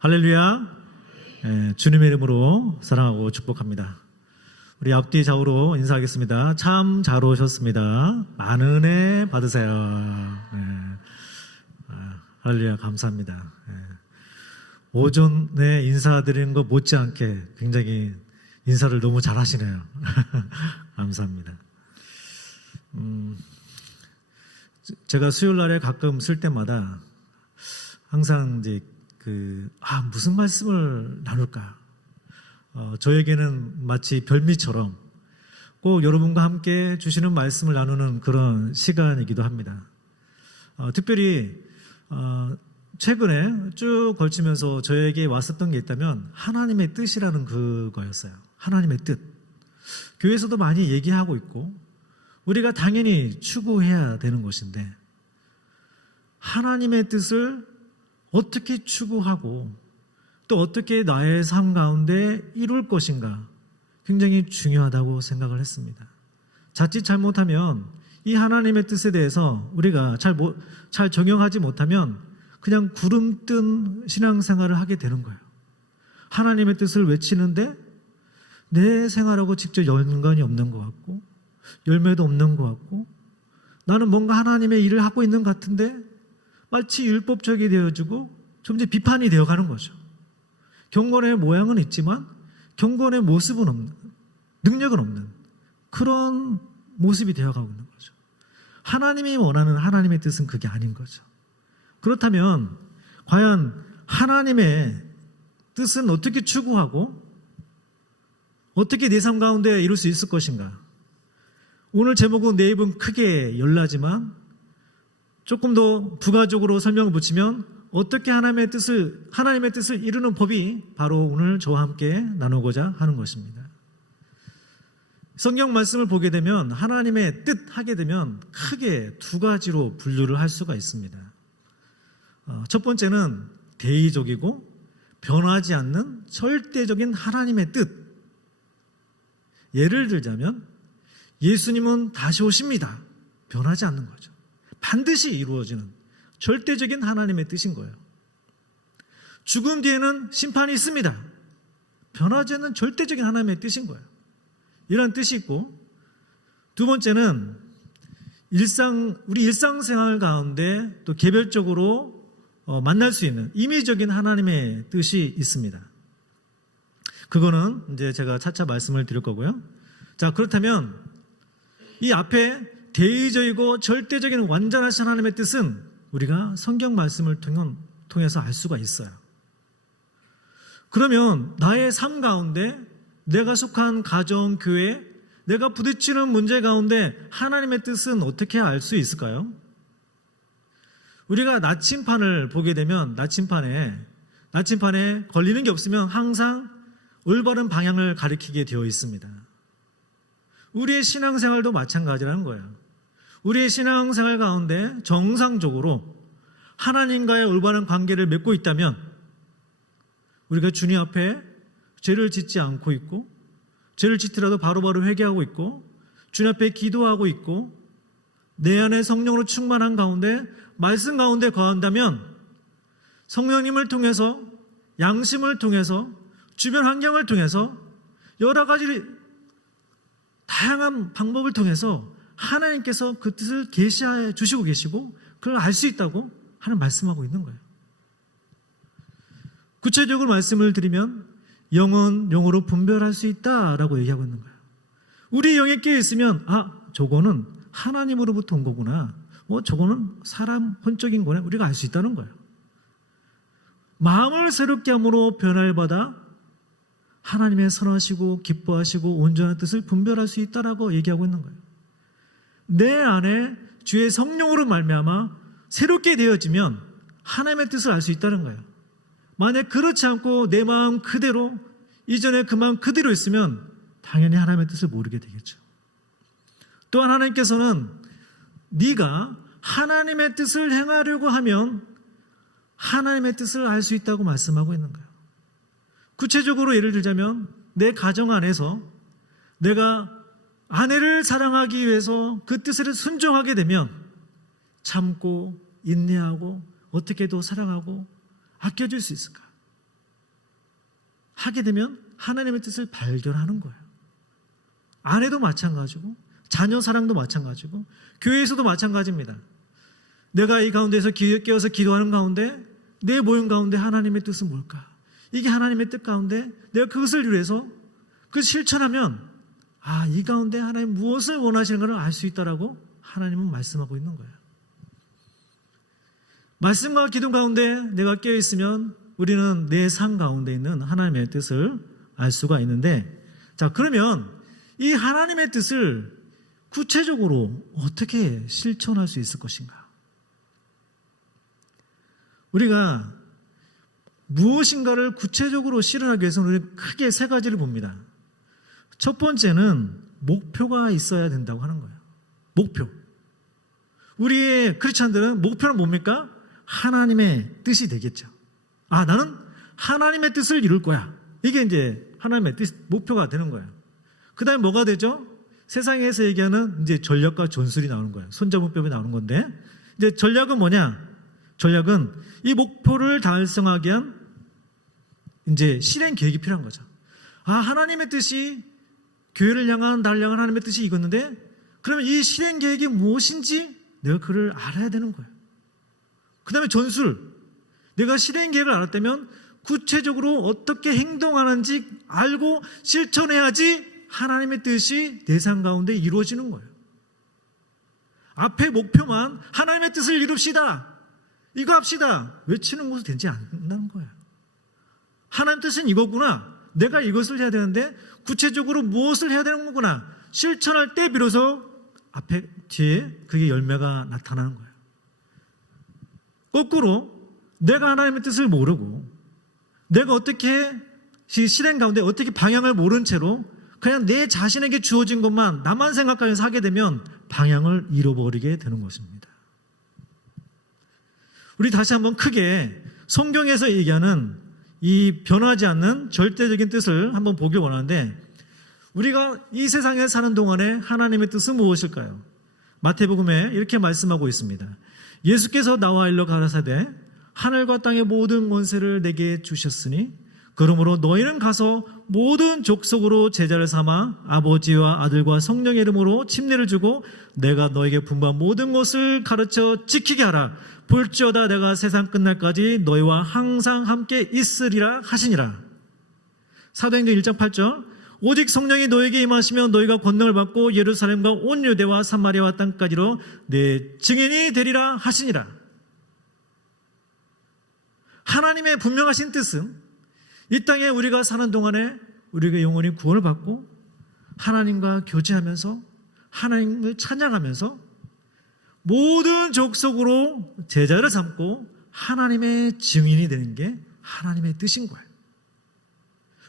할렐루야. 주님의 이름으로 사랑하고 축복합니다. 우리 앞뒤 좌우로 인사하겠습니다. 참 잘 오셨습니다. 많은 은혜 받으세요. 할렐루야. 감사합니다. 오전에 인사드리는 것 못지않게 굉장히 인사를 너무 잘 하시네요. 감사합니다. 제가 수요일 날에 가끔 쓸 때마다 항상 이제 무슨 말씀을 나눌까? 저에게는 마치 별미처럼 꼭 여러분과 함께 주시는 말씀을 나누는 그런 시간이기도 합니다. 특별히 최근에 쭉 걸치면서 저에게 왔었던 게 있다면 하나님의 뜻이라는 그거였어요. 하나님의 뜻. 교회에서도 많이 얘기하고 있고 우리가 당연히 추구해야 되는 것인데 하나님의 뜻을 어떻게 추구하고 또 어떻게 나의 삶 가운데 이룰 것인가 굉장히 중요하다고 생각을 했습니다. 자칫 잘못하면 이 하나님의 뜻에 대해서 우리가 잘 적용하지 못하면 그냥 구름 뜬 신앙생활을 하게 되는 거예요. 하나님의 뜻을 외치는데 내 생활하고 직접 연관이 없는 것 같고 열매도 없는 것 같고 나는 뭔가 하나님의 일을 하고 있는 것 같은데 마치 율법적이 되어지고 점점 비판이 되어가는 거죠. 경건의 모양은 있지만 경건의 모습은 없는, 능력은 없는 그런 모습이 되어가고 있는 거죠. 하나님이 원하는 하나님의 뜻은 그게 아닌 거죠. 그렇다면 과연 하나님의 뜻은 어떻게 추구하고 어떻게 내 삶 가운데 이룰 수 있을 것인가? 오늘 제목은 내 입은 크게 열나지만 조금 더 부가적으로 설명을 붙이면 어떻게 하나님의 뜻을 이루는 법이 바로 오늘 저와 함께 나누고자 하는 것입니다. 성경 말씀을 보게 되면 하나님의 뜻 하게 되면 크게 두 가지로 분류를 할 수가 있습니다. 첫 번째는 대의적이고 변하지 않는 절대적인 하나님의 뜻. 예를 들자면 예수님은 다시 오십니다. 변하지 않는 거죠. 반드시 이루어지는 절대적인 하나님의 뜻인 거예요. 죽음 뒤에는 심판이 있습니다. 변하지 않는 절대적인 하나님의 뜻인 거예요. 이런 뜻이 있고 두 번째는 우리 일상생활 가운데 또 개별적으로 만날 수 있는 임의적인 하나님의 뜻이 있습니다. 그거는 이제 제가 차차 말씀을 드릴 거고요. 자, 그렇다면 이 앞에 대의적이고 절대적인 완전하신 하나님의 뜻은 우리가 성경 말씀을 통해서 알 수가 있어요. 그러면 나의 삶 가운데 내가 속한 가정, 교회, 내가 부딪히는 문제 가운데 하나님의 뜻은 어떻게 알 수 있을까요? 우리가 나침판을 보게 되면 나침판에 걸리는 게 없으면 항상 올바른 방향을 가리키게 되어 있습니다. 우리의 신앙생활도 마찬가지라는 거예요. 우리의 신앙생활 가운데 정상적으로 하나님과의 올바른 관계를 맺고 있다면 우리가 주님 앞에 죄를 짓지 않고 있고 죄를 짓더라도 바로바로 회개하고 있고 주님 앞에 기도하고 있고 내 안에 성령으로 충만한 가운데 말씀 가운데 거한다면 성령님을 통해서 양심을 통해서 주변 환경을 통해서 여러 가지 다양한 방법을 통해서 하나님께서 그 뜻을 계시해 주시고 계시고 그걸 알 수 있다고 하는 말씀하고 있는 거예요. 구체적으로 말씀을 드리면 영은 영으로 분별할 수 있다라고 얘기하고 있는 거예요. 우리 영에 깨어 있으면 저거는 하나님으로부터 온 거구나. 저거는 사람 혼적인 거네. 우리가 알 수 있다는 거예요. 마음을 새롭게 함으로 변화를 받아 하나님의 선하시고 기뻐하시고 온전한 뜻을 분별할 수 있다라고 얘기하고 있는 거예요. 내 안에 주의 성령으로 말미암아 새롭게 되어지면 하나님의 뜻을 알 수 있다는 거예요. 만약 그렇지 않고 내 마음 그대로 이전에 그 마음 그대로 있으면 당연히 하나님의 뜻을 모르게 되겠죠. 또한 하나님께서는 네가 하나님의 뜻을 행하려고 하면 하나님의 뜻을 알 수 있다고 말씀하고 있는 거예요. 구체적으로 예를 들자면 내 가정 안에서 내가 아내를 사랑하기 위해서 그 뜻에 순종하게 되면 참고 인내하고 어떻게 더 사랑하고 아껴줄 수 있을까? 하게 되면 하나님의 뜻을 발견하는 거예요. 아내도 마찬가지고 자녀 사랑도 마찬가지고 교회에서도 마찬가지입니다. 내가 이 가운데서 깨어서 기도하는 가운데 내 모임 가운데 하나님의 뜻은 뭘까? 이게 하나님의 뜻 가운데 내가 그것을 위해서 그 실천하면 이 가운데 하나님 무엇을 원하시는 것을 알 수 있다라고 하나님은 말씀하고 있는 거예요. 말씀과 기도 가운데 내가 깨어있으면 우리는 내 삶 가운데 있는 하나님의 뜻을 알 수가 있는데, 자, 그러면 이 하나님의 뜻을 구체적으로 어떻게 실천할 수 있을 것인가? 우리가 무엇인가를 구체적으로 실현하기 위해서는 우리는 크게 세 가지를 봅니다. 첫 번째는 목표가 있어야 된다고 하는 거예요. 목표. 우리의 크리스찬들은 목표는 뭡니까? 하나님의 뜻이 되겠죠. 나는 하나님의 뜻을 이룰 거야. 이게 이제 하나님의 뜻, 목표가 되는 거예요. 그 다음에 뭐가 되죠? 세상에서 얘기하는 이제 전략과 전술이 나오는 거예요. 손자문법이 나오는 건데, 이제 전략은 뭐냐? 전략은 이 목표를 달성하기 위한 이제 실행 계획이 필요한 거죠. 하나님의 뜻이 교회를 향한 나를 향한 하나님의 뜻이 이거였는데, 그러면 이 실행 계획이 무엇인지 내가 그를 알아야 되는 거예요. 그 다음에 전술. 내가 실행 계획을 알았다면 구체적으로 어떻게 행동하는지 알고 실천해야지 하나님의 뜻이 내 삶 가운데 이루어지는 거예요. 앞에 목표만 하나님의 뜻을 이룹시다, 이거 합시다 외치는 것은 되지 않는다는 거예요. 하나님 뜻은 이거구나, 내가 이것을 해야 되는데 구체적으로 무엇을 해야 되는 거구나, 실천할 때 비로소 앞에 뒤에 그게 열매가 나타나는 거예요. 거꾸로 내가 하나님의 뜻을 모르고 내가 어떻게 실행 가운데 어떻게 방향을 모른 채로 그냥 내 자신에게 주어진 것만 나만 생각하면서 하게 되면 방향을 잃어버리게 되는 것입니다. 우리 다시 한번 크게 성경에서 얘기하는 이 변하지 않는 절대적인 뜻을 한번 보길 원하는데, 우리가 이 세상에 사는 동안에 하나님의 뜻은 무엇일까요? 마태복음에 이렇게 말씀하고 있습니다. 예수께서 나와 일러 가라사대 하늘과 땅의 모든 권세를 내게 주셨으니 그러므로 너희는 가서 모든 족속으로 제자를 삼아 아버지와 아들과 성령의 이름으로 침례를 주고 내가 너에게 분부한 모든 것을 가르쳐 지키게 하라. 볼지어다 내가 세상 끝날까지 너희와 항상 함께 있으리라 하시니라. 사도행전 1장 8절. 오직 성령이 너에게 임하시면 너희가 권능을 받고 예루살렘과 온 유대와 사마리아와 땅까지로 내 증인이 되리라 하시니라. 하나님의 분명하신 뜻은 이 땅에 우리가 사는 동안에 우리가 영원히 구원을 받고 하나님과 교제하면서 하나님을 찬양하면서 모든 족속으로 제자를 삼고 하나님의 증인이 되는 게 하나님의 뜻인 거예요.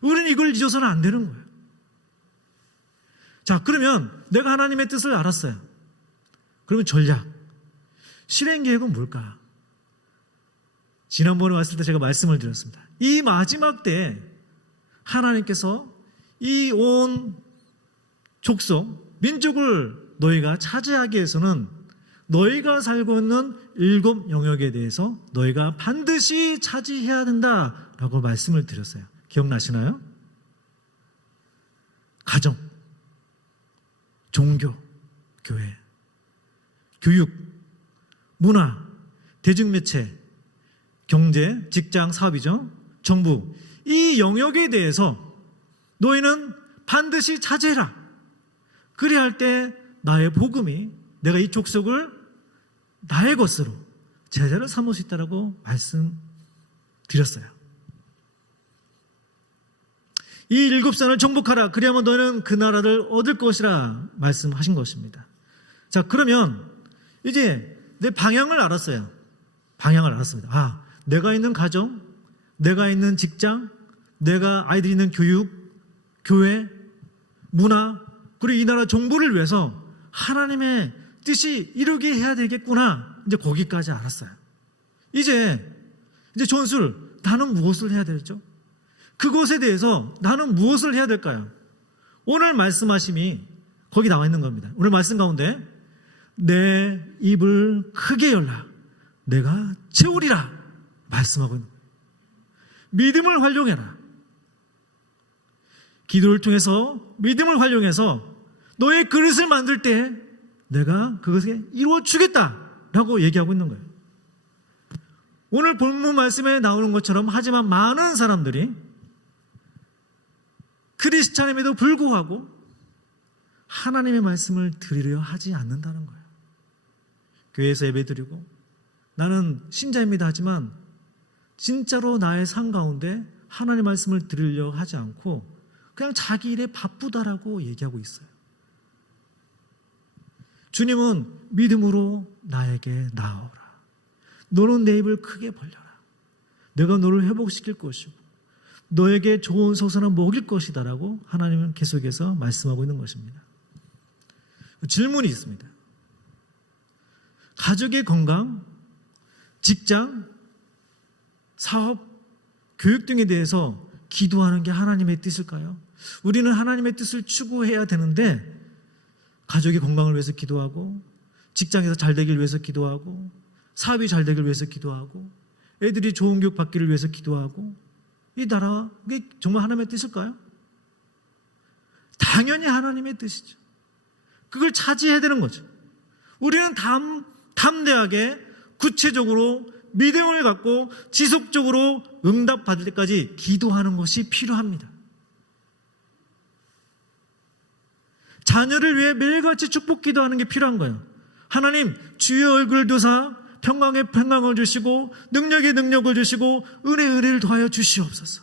우리는 이걸 잊어서는 안 되는 거예요. 자, 그러면 내가 하나님의 뜻을 알았어요. 그러면 전략, 실행 계획은 뭘까? 지난번에 왔을 때 제가 말씀을 드렸습니다. 이 마지막 때에 하나님께서 이 온 족속, 민족을 너희가 차지하기 위해서는 너희가 살고 있는 7 영역에 대해서 너희가 반드시 차지해야 된다라고 말씀을 드렸어요. 기억나시나요? 가정, 종교, 교회, 교육, 문화, 대중매체, 경제, 직장, 사업이죠. 정부. 이 영역에 대해서 너희는 반드시 차지해라. 그래야 할 때 나의 복음이 내가 이 족속을 나의 것으로 제자를 삼을 수 있다라고 말씀드렸어요. 이 7산을 정복하라. 그리하면 너희는 그 나라를 얻을 것이라 말씀하신 것입니다. 자, 그러면 이제 내 방향을 알았어요. 방향을 알았습니다. 내가 있는 가정, 내가 있는 직장, 내가 아이들이 있는 교육, 교회, 문화, 그리고 이 나라 정부를 위해서 하나님의 뜻이 이루게 해야 되겠구나. 이제 거기까지 알았어요. 이제 전술, 나는 무엇을 해야 되죠? 그것에 대해서 나는 무엇을 해야 될까요? 오늘 말씀하심이 거기 나와 있는 겁니다. 오늘 말씀 가운데 내 입을 크게 열라. 내가 채우리라. 말씀하고 있는 거예요. 믿음을 활용해라. 기도를 통해서 믿음을 활용해서 너의 그릇을 만들 때 내가 그것을 이루어 주겠다라고 얘기하고 있는 거예요. 오늘 본문 말씀에 나오는 것처럼 하지만 많은 사람들이 크리스찬임에도 불구하고 하나님의 말씀을 드리려 하지 않는다는 거예요. 교회에서 예배드리고 나는 신자입니다 하지만 진짜로 나의 삶 가운데 하나님의 말씀을 드리려 하지 않고 그냥 자기 일에 바쁘다라고 얘기하고 있어요. 주님은 믿음으로 나에게 나아오라. 너는 내 입을 크게 벌려라. 내가 너를 회복시킬 것이고 너에게 좋은 소선을 먹일 것이다 라고 하나님은 계속해서 말씀하고 있는 것입니다. 질문이 있습니다. 가족의 건강, 직장, 사업, 교육 등에 대해서 기도하는 게 하나님의 뜻일까요? 우리는 하나님의 뜻을 추구해야 되는데 가족의 건강을 위해서 기도하고 직장에서 잘 되길 위해서 기도하고 사업이 잘 되길 위해서 기도하고 애들이 좋은 교육 받기를 위해서 기도하고 이 나라 이게 정말 하나님의 뜻일까요? 당연히 하나님의 뜻이죠. 그걸 차지해야 되는 거죠. 우리는 담대하게 구체적으로 믿음을 갖고 지속적으로 응답받을 때까지 기도하는 것이 필요합니다. 자녀를 위해 매일같이 축복 기도하는 게 필요한 거예요. 하나님 주의 얼굴을 도사 평강에 평강을 주시고 능력에 능력을 주시고 은혜를 더하여 주시옵소서.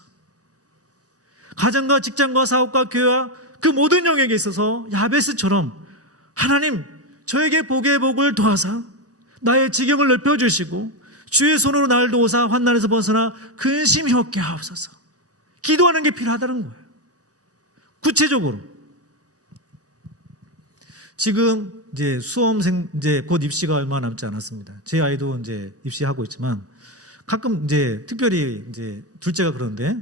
가정과 직장과 사업과 교회와 그 모든 영역에 있어서 야베스처럼 하나님 저에게 복의 복을 더하사 나의 지경을 넓혀주시고 주의 손으로 나를 도우사 환난에서 벗어나 근심이 없게 하옵소서. 기도하는 게 필요하다는 거예요. 구체적으로 지금 이제 수험생 이제 곧 입시가 얼마 남지 않았습니다. 제 아이도 이제 입시하고 있지만 가끔 이제 특별히 이제 둘째가 그런데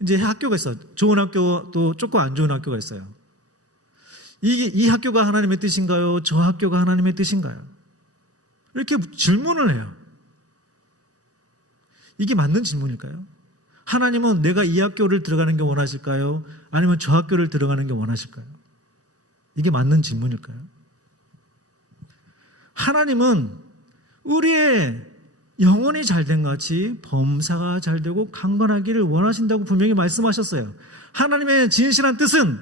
이제 학교가 있어. 좋은 학교도 조금 안 좋은 학교가 있어요. 이 학교가 하나님의 뜻인가요? 저 학교가 하나님의 뜻인가요? 이렇게 질문을 해요. 이게 맞는 질문일까요? 하나님은 내가 이 학교를 들어가는 게 원하실까요? 아니면 저 학교를 들어가는 게 원하실까요? 이게 맞는 질문일까요? 하나님은 우리의 영혼이 잘된 같이 범사가 잘되고 강건하기를 원하신다고 분명히 말씀하셨어요. 하나님의 진실한 뜻은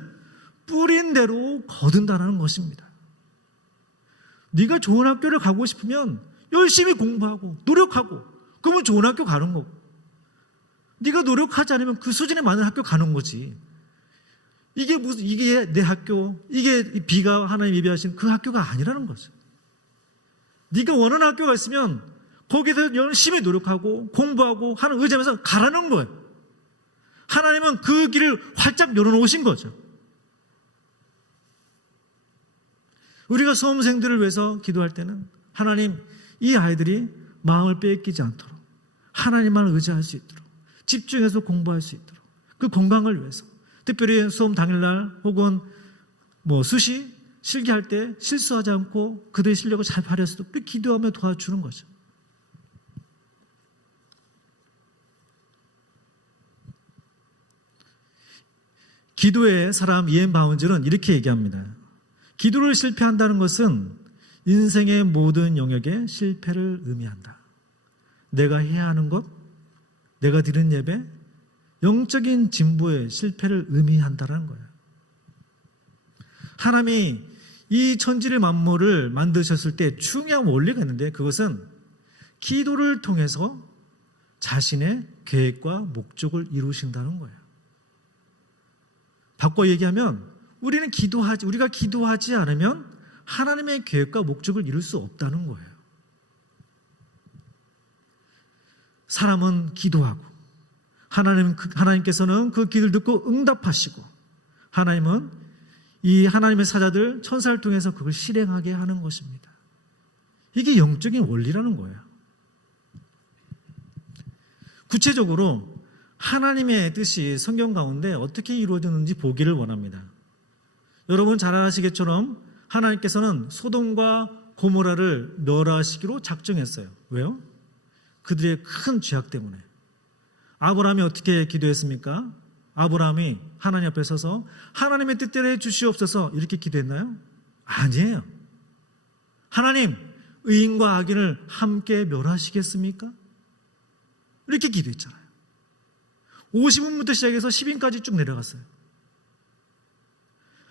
뿌린 대로 거둔다는 것입니다. 네가 좋은 학교를 가고 싶으면 열심히 공부하고 노력하고 그러면 좋은 학교 가는 거고 네가 노력하지 않으면 그 수준에 맞는 학교 가는 거지. 이게 내 학교, 이게 비가 하나님 예비하신 그 학교가 아니라는 거죠. 네가 원하는 학교가 있으면 거기서 열심히 노력하고 공부하고 하는 의지하면서 가라는 거예요. 하나님은 그 길을 활짝 열어놓으신 거죠. 우리가 수험생들을 위해서 기도할 때는 하나님 이 아이들이 마음을 빼앗기지 않도록 하나님만 의지할 수 있도록 집중해서 공부할 수 있도록 그 건강을 위해서 특별히 수험 당일날 혹은 수시 실기할 때 실수하지 않고 그들의 실력을 잘 발휘할 수 있도록 기도하며 도와주는 거죠. 기도의 사람 이엔 바운즈는 이렇게 얘기합니다. 기도를 실패한다는 것은 인생의 모든 영역에 실패를 의미한다. 내가 해야 하는 것, 내가 드리는 예배, 영적인 진보의 실패를 의미한다는 거예요. 하나님이 이 천지를 만물을 만드셨을 때 중요한 원리가 있는데 그것은 기도를 통해서 자신의 계획과 목적을 이루신다는 거예요. 바꿔 얘기하면 우리가 기도하지 않으면 하나님의 계획과 목적을 이룰 수 없다는 거예요. 사람은 기도하고 하나님께서는 그 기도를 듣고 응답하시고 하나님은 이 하나님의 사자들 천사를 통해서 그걸 실행하게 하는 것입니다. 이게 영적인 원리라는 거예요. 구체적으로 하나님의 뜻이 성경 가운데 어떻게 이루어졌는지 보기를 원합니다. 여러분 잘 아시겠처럼 하나님께서는 소돔과 고모라를 멸하시기로 작정했어요. 왜요? 그들의 큰 죄악 때문에. 아브라함이 어떻게 기도했습니까? 아브라함이 하나님 앞에 서서 하나님의 뜻대로 해주시옵소서 이렇게 기도했나요? 아니에요. 하나님, 의인과 악인을 함께 멸하시겠습니까? 이렇게 기도했잖아요. 50인부터 시작해서 10인까지 쭉 내려갔어요.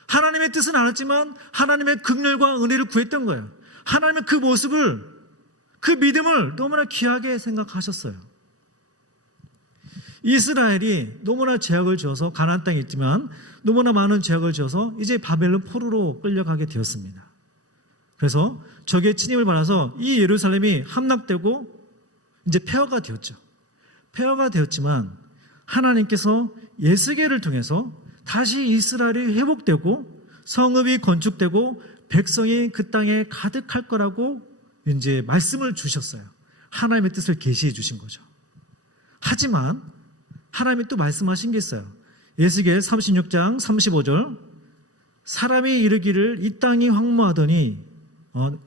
하나님의 뜻은 알았지만 하나님의 긍휼과 은혜를 구했던 거예요. 하나님의 그 모습을, 그 믿음을 너무나 귀하게 생각하셨어요. 이스라엘이 너무나 죄악을 지어서 가나안 땅에 있지만 너무나 많은 죄악을 지어서 이제 바벨론 포로로 끌려가게 되었습니다. 그래서 적의 침입을 받아서 이 예루살렘이 함락되고 이제 폐허가 되었죠. 폐허가 되었지만 하나님께서 예스겔을 통해서 다시 이스라엘이 회복되고 성읍이 건축되고 백성이 그 땅에 가득할 거라고 이제 말씀을 주셨어요. 하나님의 뜻을 계시해 주신 거죠. 하지만 하나님이 또 말씀하신 게 있어요. 예스겔 36장 35절 사람이 이르기를 이 땅이 황무하더니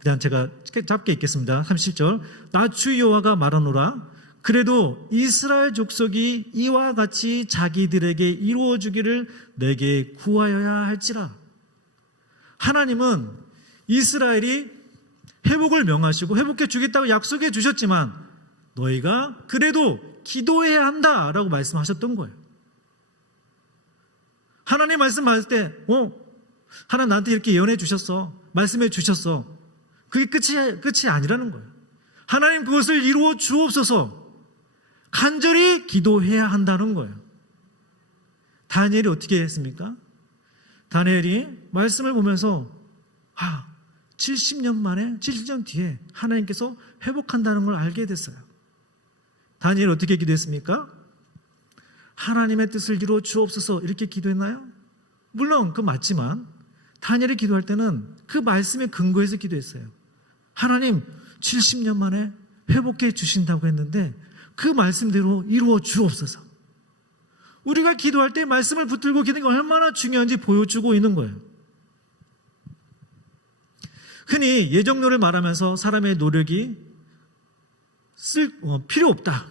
그냥 제가 짧게 읽겠습니다. 37절 나 주 여호와가 말하노라 그래도 이스라엘 족속이 이와 같이 자기들에게 이루어주기를 내게 구하여야 할지라. 하나님은 이스라엘이 회복을 명하시고 회복해 주겠다고 약속해 주셨지만 너희가 그래도 기도해야 한다라고 말씀하셨던 거예요. 하나님 말씀하실 때 하나님 나한테 이렇게 예언해 주셨어. 말씀해 주셨어. 그게 끝이 아니라는 거예요. 하나님 그것을 이루어 주옵소서. 간절히 기도해야 한다는 거예요. 다니엘이 어떻게 했습니까? 다니엘이 말씀을 보면서 70년 뒤에 하나님께서 회복한다는 걸 알게 됐어요. 다니엘이 어떻게 기도했습니까? 하나님의 뜻을 이루어 주옵소서 이렇게 기도했나요? 물론 그 맞지만 다니엘이 기도할 때는 그 말씀에 근거해서 기도했어요. 하나님 70년 만에 회복해 주신다고 했는데 그 말씀대로 이루어 주옵소서. 우리가 기도할 때 말씀을 붙들고 기도하는 게 얼마나 중요한지 보여주고 있는 거예요. 흔히 예정론을 말하면서 사람의 노력이 필요 없다로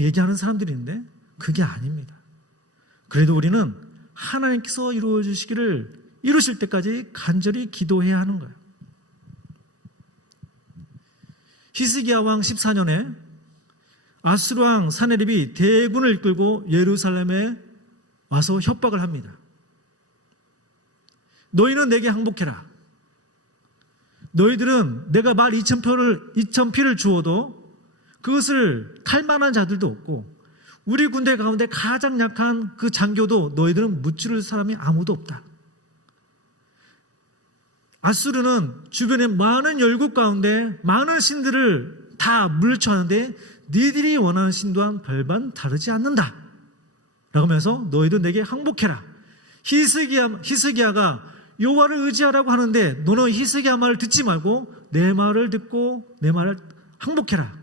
얘기하는 사람들이 있는데 그게 아닙니다. 그래도 우리는 하나님께서 이루실 때까지 간절히 기도해야 하는 거예요. 히스기야 왕 14년에 아수르 왕 사네립이 대군을 이끌고 예루살렘에 와서 협박을 합니다. 너희는 내게 항복해라. 너희들은 내가 말 2,000피를 주어도 그것을 탈 만한 자들도 없고 우리 군대 가운데 가장 약한 그 장교도 너희들은 무찌를 사람이 아무도 없다. 아수르는 주변의 많은 열국 가운데 많은 신들을 다 물리쳐하는데 너희들이 원하는 신도와 별반 다르지 않는다 라고 하면서 너희도 내게 항복해라. 히스기야가 여호와를 의지하라고 하는데 너는 히스기야 말을 듣지 말고 내 말을 듣고 내 말을 항복해라.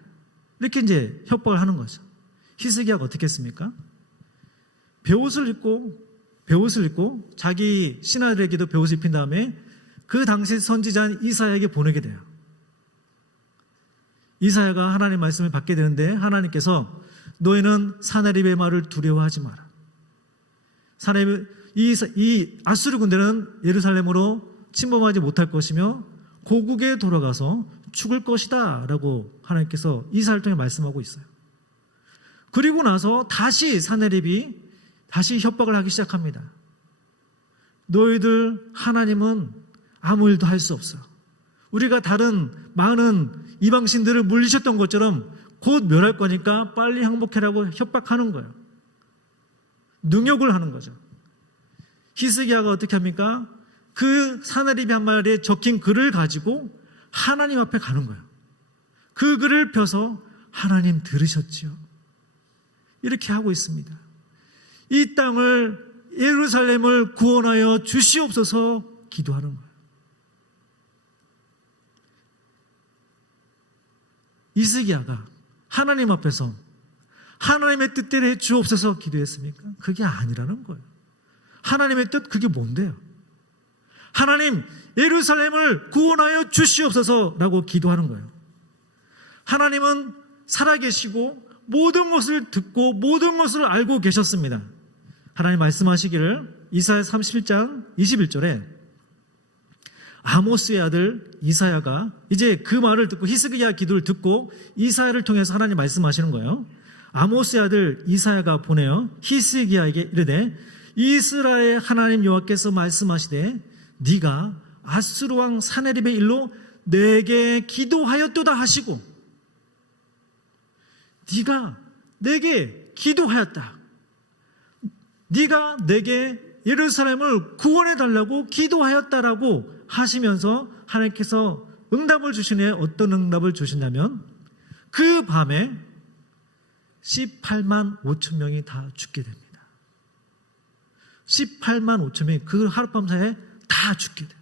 이렇게 이제 협박을 하는 거죠. 히스기야가 어떻게 했습니까? 베옷을 입고 자기 신하들에게도 베옷을 입힌 다음에 그 당시 선지자인 이사야에게 보내게 돼요. 이사야가 하나님 말씀을 받게 되는데 하나님께서 너희는 사네립의 말을 두려워하지 마라. 이 아수르 군대는 예루살렘으로 침범하지 못할 것이며 고국에 돌아가서 죽을 것이다 라고 하나님께서 이사야를 통해 말씀하고 있어요. 그리고 나서 다시 사네립이 다시 협박을 하기 시작합니다. 너희들 하나님은 아무 일도 할 수 없어. 우리가 다른 많은 이방신들을 물리셨던 것처럼 곧 멸할 거니까 빨리 항복해라고 협박하는 거예요. 능욕을 하는 거죠. 히스기야가 어떻게 합니까? 그 사네립이 한 말에 적힌 글을 가지고 하나님 앞에 가는 거예요. 그 글을 펴서 하나님 들으셨지요. 이렇게 하고 있습니다. 이 땅을 예루살렘을 구원하여 주시옵소서 기도하는 거예요. 히스기야가 하나님 앞에서 하나님의 뜻대로 해 주옵소서 기도했습니까? 그게 아니라는 거예요. 하나님의 뜻 그게 뭔데요? 하나님 예루살렘을 구원하여 주시옵소서라고 기도하는 거예요. 하나님은 살아계시고 모든 것을 듣고 모든 것을 알고 계셨습니다. 하나님 말씀하시기를 이사야 37장 21절에 아모스의 아들 이사야가 이제 그 말을 듣고 히스기야 기도를 듣고 이사야를 통해서 하나님 말씀하시는 거예요. 아모스의 아들 이사야가 보내어 히스기야에게 이르되 이스라엘 하나님 여호와께서 말씀하시되 네가 아수르 왕 사네립의 일로 내게 기도하였도다 하시고, 네가 내게 기도하였다, 네가 내게 예루살렘을 구원해 달라고 기도하였다라고 하시면서 하나님께서 응답을 주시네. 어떤 응답을 주시냐면 그 밤에 18만 5천 명이 다 죽게 됩니다. 18만 5천 명이 그 하룻밤 사이에 다 죽게 돼요.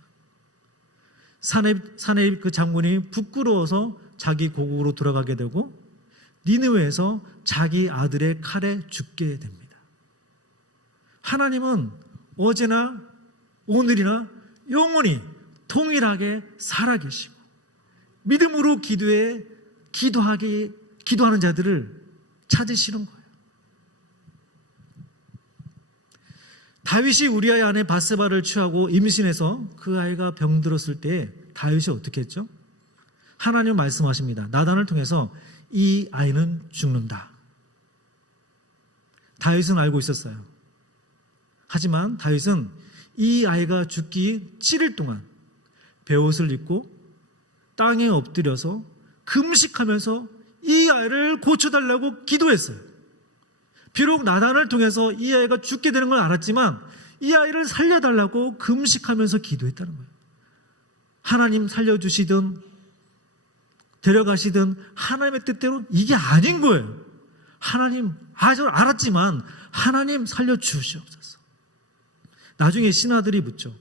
사네립 그 장군이 부끄러워서 자기 고국으로 돌아가게 되고 니느웨에서 자기 아들의 칼에 죽게 됩니다. 하나님은 어제나 오늘이나 영원히 동일하게 살아계시고 믿음으로 기도하는 자들을 찾으시는 거예요. 다윗이 우리아의 아내 바세바를 취하고 임신해서 그 아이가 병들었을 때 다윗이 어떻게 했죠? 하나님 말씀하십니다. 나단을 통해서 이 아이는 죽는다. 다윗은 알고 있었어요. 하지만 다윗은 이 아이가 죽기 7일 동안 베옷을 입고 땅에 엎드려서 금식하면서 이 아이를 고쳐달라고 기도했어요. 비록 나단을 통해서 이 아이가 죽게 되는 걸 알았지만 이 아이를 살려달라고 금식하면서 기도했다는 거예요. 하나님 살려주시든 데려가시든 하나님의 뜻대로 이게 아닌 거예요. 하나님 알았지만 하나님 살려주시옵소서. 나중에 신하들이 묻죠.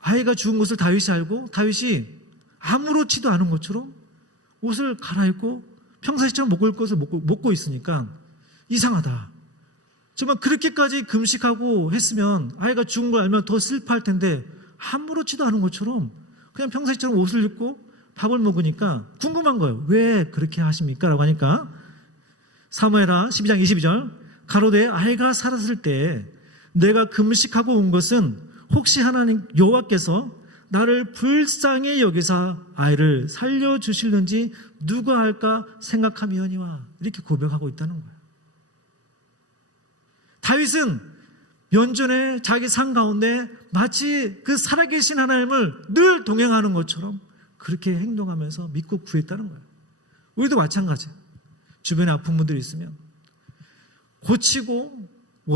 아이가 죽은 것을 다윗이 알고 다윗이 아무렇지도 않은 것처럼 옷을 갈아입고 평상시처럼 먹을 것을 먹고 있으니까 이상하다. 정말 그렇게까지 금식하고 했으면 아이가 죽은 걸 알면 더 슬퍼할 텐데 아무렇지도 않은 것처럼 그냥 평상시처럼 옷을 입고 밥을 먹으니까 궁금한 거예요. 왜 그렇게 하십니까? 라고 하니까 사무엘하 12장 22절 가로되 아이가 살았을 때 내가 금식하고 온 것은 혹시 하나님 여호와께서 나를 불쌍히 여기사 아이를 살려주실는지 누가 할까 생각함이오니와 이렇게 고백하고 있다는 거예요. 다윗은 면전에 자기 상 가운데 마치 그 살아계신 하나님을 늘 동행하는 것처럼 그렇게 행동하면서 믿고 구했다는 거예요. 우리도 마찬가지예요. 주변에 아픈 분들이 있으면 고치고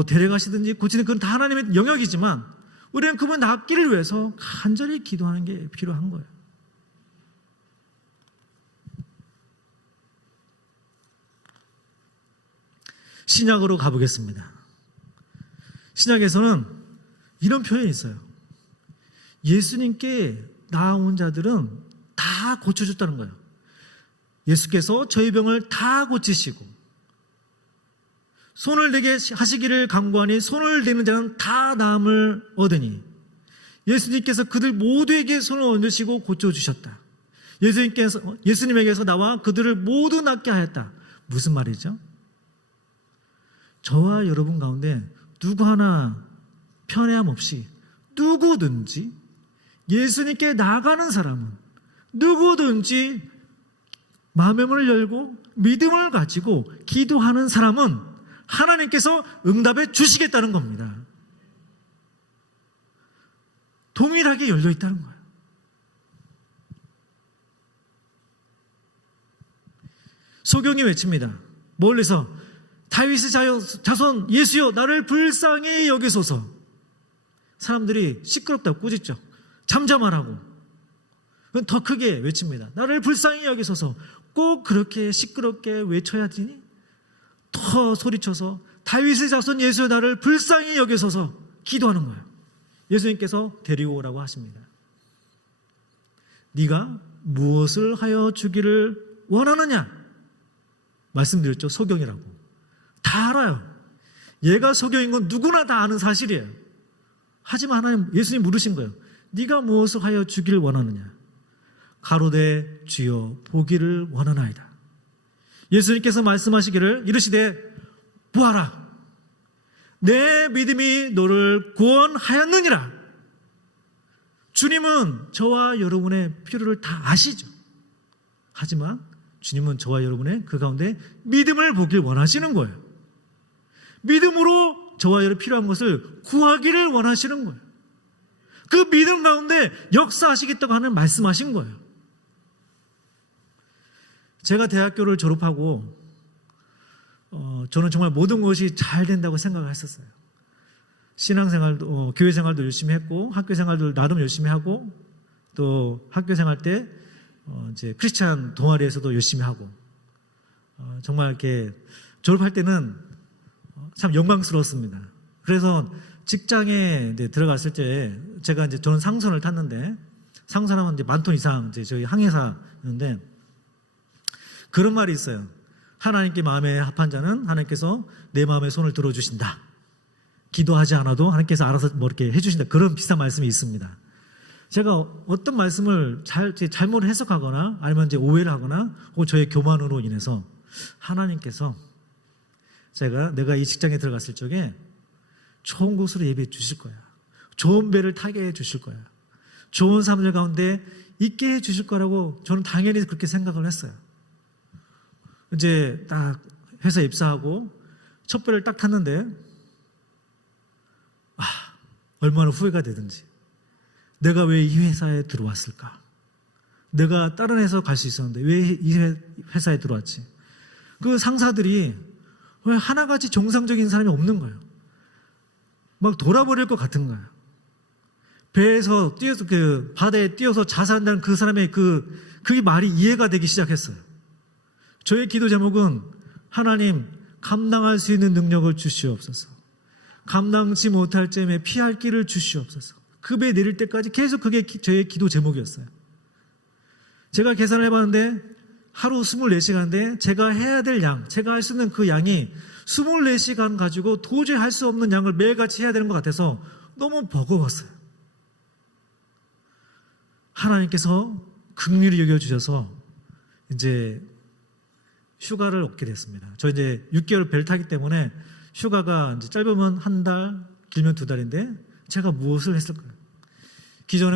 데려가시든지 고치는 그건 다 하나님의 영역이지만 우리는 그분 낫기를 위해서 간절히 기도하는 게 필요한 거예요. 신약으로 가보겠습니다. 신약에서는 이런 표현이 있어요. 예수님께 나아온 자들은 다 고쳐줬다는 거예요. 예수께서 저희 병을 다 고치시고 손을 대게 하시기를 간구하니 손을 대는 자는 다 나음을 얻으니 예수님께서 그들 모두에게 손을 얹으시고 고쳐주셨다. 예수님에게서 나와 그들을 모두 낫게 하였다. 무슨 말이죠? 저와 여러분 가운데 누구 하나 편애함 없이 누구든지 예수님께 나가는 사람은 누구든지 마음의 문을 열고 믿음을 가지고 기도하는 사람은 하나님께서 응답해 주시겠다는 겁니다. 동일하게 열려 있다는 거예요. 소경이 외칩니다. 멀리서 다윗의 자손 예수여 나를 불쌍히 여기소서. 사람들이 시끄럽다고 꾸짖죠. 잠잠하라고. 더 크게 외칩니다. 나를 불쌍히 여기소서. 꼭 그렇게 시끄럽게 외쳐야 되니? 더 소리쳐서 다윗의 자손 예수여 나를 불쌍히 여기소서 기도하는 거예요. 예수님께서 데리고 오라고 하십니다. 네가 무엇을 하여 주기를 원하느냐? 말씀드렸죠. 소경이라고. 다 알아요. 얘가 소경인 건 누구나 다 아는 사실이에요. 하지만 하나님, 예수님 물으신 거예요. 네가 무엇을 하여 주기를 원하느냐? 가로되 주여 보기를 원하나이다. 예수님께서 말씀하시기를 이르시되 보아라, 내 믿음이 너를 구원하였느니라. 주님은 저와 여러분의 필요를 다 아시죠. 하지만 주님은 저와 여러분의 그 가운데 믿음을 보길 원하시는 거예요. 믿음으로 저와 여러분 필요한 것을 구하기를 원하시는 거예요. 그 믿음 가운데 역사하시겠다고 하는 말씀하신 거예요. 제가 대학교를 졸업하고 저는 정말 모든 것이 잘 된다고 생각을 했었어요. 신앙생활도 교회생활도 열심히 했고 학교생활도 나름 열심히 하고 또 학교생활 때 이제 크리스찬 동아리에서도 열심히 하고 정말 이렇게 졸업할 때는 참 영광스러웠습니다. 그래서 직장에 들어갔을 때 제가 이제 저는 상선을 탔는데 상선하면 이제 만 톤 이상 이제 저희 항해사였는데 그런 말이 있어요. 하나님께 마음에 합한 자는 하나님께서 내 마음에 손을 들어주신다. 기도하지 않아도 하나님께서 알아서 뭐 이렇게 해주신다. 그런 비슷한 말씀이 있습니다. 제가 어떤 말씀을 잘못 해석하거나 아니면 이제 오해를 하거나 혹은 저의 교만으로 인해서 하나님께서 내가 이 직장에 들어갔을 적에 좋은 곳으로 예배해 주실 거야. 좋은 배를 타게 해 주실 거야. 좋은 사람들 가운데 있게 해 주실 거라고 저는 당연히 그렇게 생각을 했어요. 이제 딱 회사 입사하고 첫 배를 딱 탔는데 얼마나 후회가 되든지 내가 왜 이 회사에 들어왔을까? 내가 다른 회사 갈 수 있었는데 왜 이 회사에 들어왔지? 그 상사들이 왜 하나같이 정상적인 사람이 없는 거예요. 막 돌아버릴 것 같은 거예요. 배에서 뛰어서 바다에 뛰어서 자살한다는 그 사람의 그게 말이 이해가 되기 시작했어요. 저의 기도 제목은 하나님 감당할 수 있는 능력을 주시옵소서. 감당치 못할 점에 피할 길을 주시옵소서. 그 배 내릴 때까지 계속 그게 저의 기도 제목이었어요. 제가 계산을 해봤는데 하루 24시간인데 제가 해야 될 양, 제가 할 수 있는 그 양이 24시간 가지고 도저히 할 수 없는 양을 매일같이 해야 되는 것 같아서 너무 버거웠어요. 하나님께서 긍휼히 여겨주셔서 이제 휴가를 얻게 됐습니다. 저 이제 6개월 배를 타기 때문에 휴가가 이제 짧으면 한 달, 길면 2달인데 제가 무엇을 했을까요?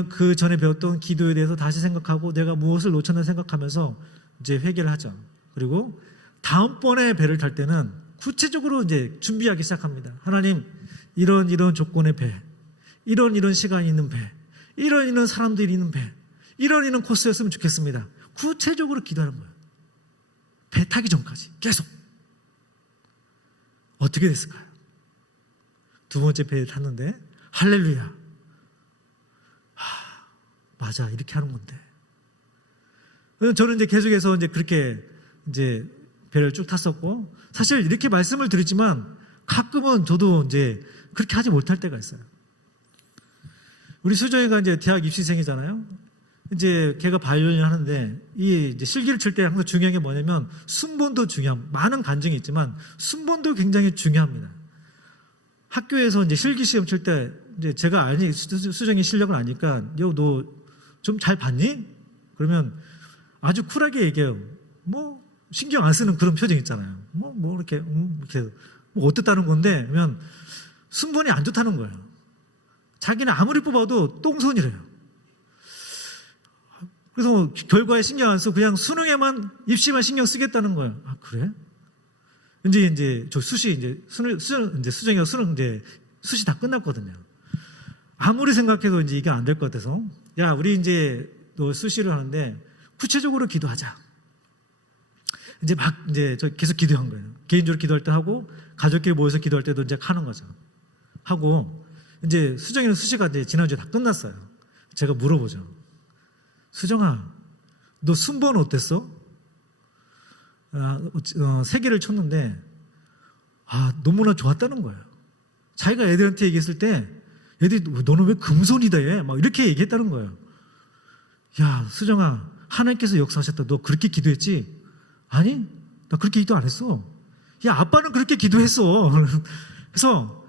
그 전에 배웠던 기도에 대해서 다시 생각하고 내가 무엇을 놓쳤나 생각하면서 이제 회개를 하죠. 그리고 다음번에 배를 탈 때는 구체적으로 이제 준비하기 시작합니다. 하나님, 이런 조건의 배, 이런 시간이 있는 배, 이런 사람들이 있는 배, 이런 코스였으면 좋겠습니다. 구체적으로 기도하는 거예요. 배 타기 전까지 계속. 어떻게 됐을까요? 두 번째 배에 탔는데 할렐루야. 맞아, 이렇게 하는 건데. 저는 이제 계속해서 이제 그렇게 이제 배를 쭉 탔었고, 사실 이렇게 말씀을 드리지만 가끔은 저도 이제 그렇게 하지 못할 때가 있어요. 우리 수정이가 이제 대학 입시생이잖아요. 이제 걔가 바이올린을 하는데 이 이제 실기를 칠 때 항상 중요한 게 뭐냐면 순번도 중요함. 많은 간증이 있지만 순번도 굉장히 중요합니다. 학교에서 이제 실기 시험 칠 때 이제 제가 수정이 실력을 아니까 너 좀 잘 봤니? 그러면 아주 쿨하게 얘기해요. 뭐 신경 안 쓰는 그런 표정 있잖아요. 이렇게 뭐 어떻다는 건데 그러면 순번이 안 좋다는 거예요. 자기는 아무리 뽑아도 똥손이래요. 그래서 결과에 신경 안 쓰고 그냥 수능에만 입시만 신경 쓰겠다는 거예요. 아, 그래? 이제 저 수시 이제 수정이가 수능 이제 수시 다 끝났거든요. 아무리 생각해도 이제 이게 안 될 것 같아서 야, 우리 이제 너 수시를 하는데 구체적으로 기도하자. 이제 저 계속 기도한 거예요. 개인적으로 기도할 때 하고 가족끼리 모여서 기도할 때도 이제 하는 거죠. 하고 이제 수정이는 수시가 이제 지난주에 다 끝났어요. 제가 물어보죠. 수정아, 너 순번 어땠어? 3개를 쳤는데 너무나 좋았다는 거예요. 자기가 애들한테 얘기했을 때 애들이 너는 왜 금손이다 얘? 막 이렇게 얘기했다는 거예요. 야, 수정아, 하나님께서 역사하셨다. 너 그렇게 기도했지? 아니, 나 그렇게 기도 안 했어. 야, 아빠는 그렇게 기도했어. 그래서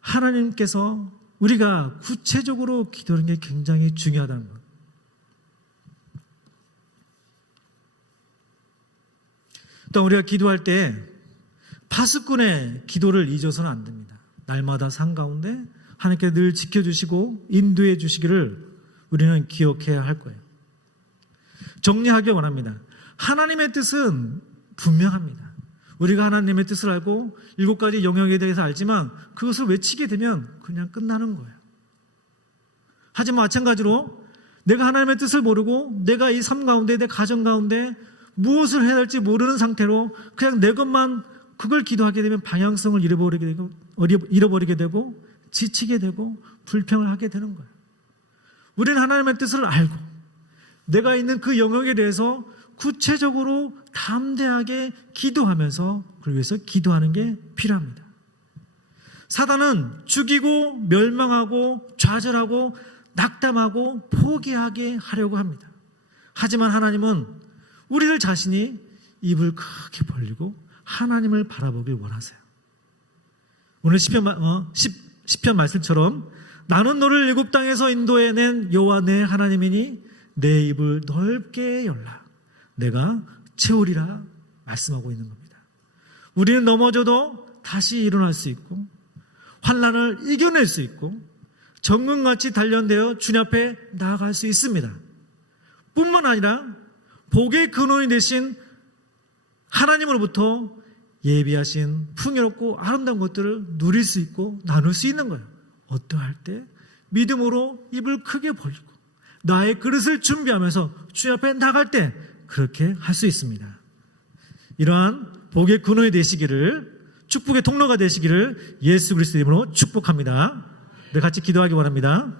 하나님께서 우리가 구체적으로 기도하는 게 굉장히 중요하다는 거예요. 또 우리가 기도할 때 파수꾼의 기도를 잊어서는 안 됩니다. 날마다 삶 가운데 하나님께 늘 지켜주시고 인도해 주시기를 우리는 기억해야 할 거예요. 정리하기 원합니다. 하나님의 뜻은 분명합니다. 우리가 하나님의 뜻을 알고 7가지 영역에 대해서 알지만 그것을 외치게 되면 그냥 끝나는 거예요. 하지만 마찬가지로 내가 하나님의 뜻을 모르고 내가 이 삶 가운데 내 가정 가운데 무엇을 해야 될지 모르는 상태로 그냥 내 것만 그걸 기도하게 되면 방향성을 잃어버리게 되고 지치게 되고 불평을 하게 되는 거예요. 우리는 하나님의 뜻을 알고 내가 있는 그 영역에 대해서 구체적으로 담대하게 기도하면서 그걸 위해서 기도하는 게 필요합니다. 사단은 죽이고 멸망하고 좌절하고 낙담하고 포기하게 하려고 합니다. 하지만 하나님은 우리들 자신이 입을 크게 벌리고 하나님을 바라보길 원하세요. 오늘 시편 말씀처럼 나는 너를 애굽 땅에서 인도해낸 여호와 내 하나님이니 내 입을 넓게 열라 내가 채우리라 말씀하고 있는 겁니다. 우리는 넘어져도 다시 일어날 수 있고 환난을 이겨낼 수 있고 정금같이 단련되어 주님 앞에 나아갈 수 있습니다. 뿐만 아니라 복의 근원이 되신 하나님으로부터 예비하신 풍요롭고 아름다운 것들을 누릴 수 있고 나눌 수 있는 거예요. 어떠할 때 믿음으로 입을 크게 벌리고 나의 그릇을 준비하면서 주님 앞에 나갈 때 그렇게 할 수 있습니다. 이러한 복의 근원이 되시기를 축복의 통로가 되시기를 예수 그리스도 이름으로 축복합니다. 우리 같이 기도하기 원합니다.